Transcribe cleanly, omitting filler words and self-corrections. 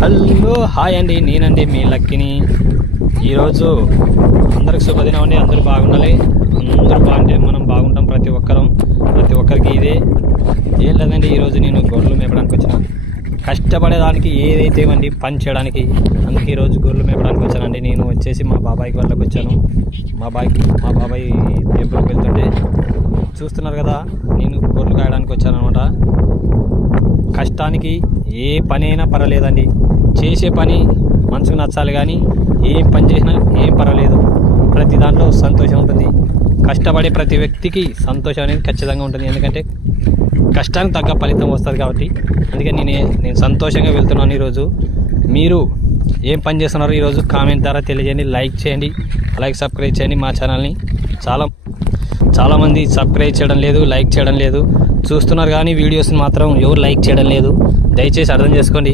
Hello hi అండి, నేనండి మీ లక్కీని. ఈరోజు అందరికి శుభదినం అండి. అందరూ బాగుండాలి, అందరూ బాగుంటే మనం బాగుంటాం. ప్రతి ఒక్కరికి ఇదే ఏం లేదండి. ఈరోజు నేను గొర్రెలు మేపడానికి వచ్చిన, కష్టపడేదానికి ఏదైతే అండి పని చేయడానికి, అందుకే ఈరోజు గొర్రెలు మేపడానికి వచ్చానండి. నేను వచ్చేసి మా బాబాయ్కి వాళ్ళకి వచ్చాను. మా బాబాయ్ టెంపుల్కి వెళ్తుంటే చూస్తున్నారు కదా, నేను గొర్రెలు కాయడానికి వచ్చాను అనమాట. కష్టానికి ఏ పని అయినా పర్వాలేదండి, చేసే పని మనసుకు నచ్చాలి. కానీ ఏం పని చేసినా ఏం పర్వాలేదు, ప్రతి దాంట్లో సంతోషం ఉంటుంది. కష్టపడే ప్రతి వ్యక్తికి సంతోషం అనేది ఖచ్చితంగా ఉంటుంది, ఎందుకంటే కష్టానికి తగ్గ ఫలితం వస్తుంది కాబట్టి. అందుకే నేను సంతోషంగా వెళ్తున్నాను. ఈరోజు మీరు ఏం పని చేస్తున్నారు ఈరోజు కామెంట్ ద్వారా తెలియజేయండి, లైక్ చేయండి, అలాగే సబ్స్క్రైబ్ చేయండి. మా ఛానల్ని చాలామంది సబ్స్క్రైబ్ చేయడం లేదు, లైక్ చేయడం లేదు, చూస్తున్నారు కానీ వీడియోస్ని మాత్రం ఎవరు లైక్ చేయడం లేదు. దయచేసి అర్థం చేసుకోండి.